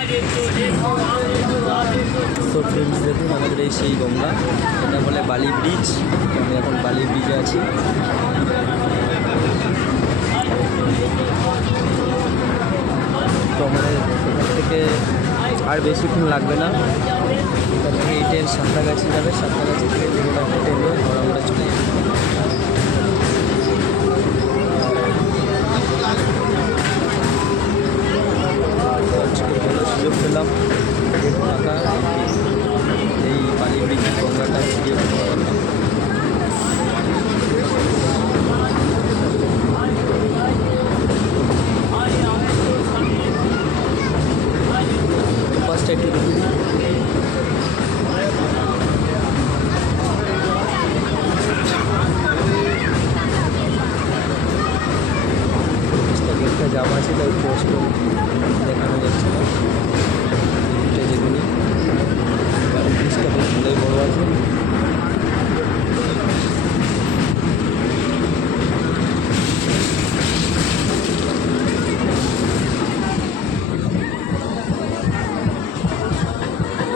তো ফ্রেন্ডস দেখুন, আমাদের এই সেই গঙ্গা। এটা বলে বালি ব্রিজ আমি এখন বালি ব্রিজে আছি। তো আমাদের এখান থেকে আর বেশিক্ষণ লাগবে না। এই ট্রেন সাঁতরাগাছি যাবে। সাঁতরাগাছি থেকে নিয়ে আমরা চলে বললাম দেখুন আপনার এই পানিবৃষ্টি গঙ্গাটা দিয়ে পাঁচটা একটু যাওয়া আছে তাই পোস্ট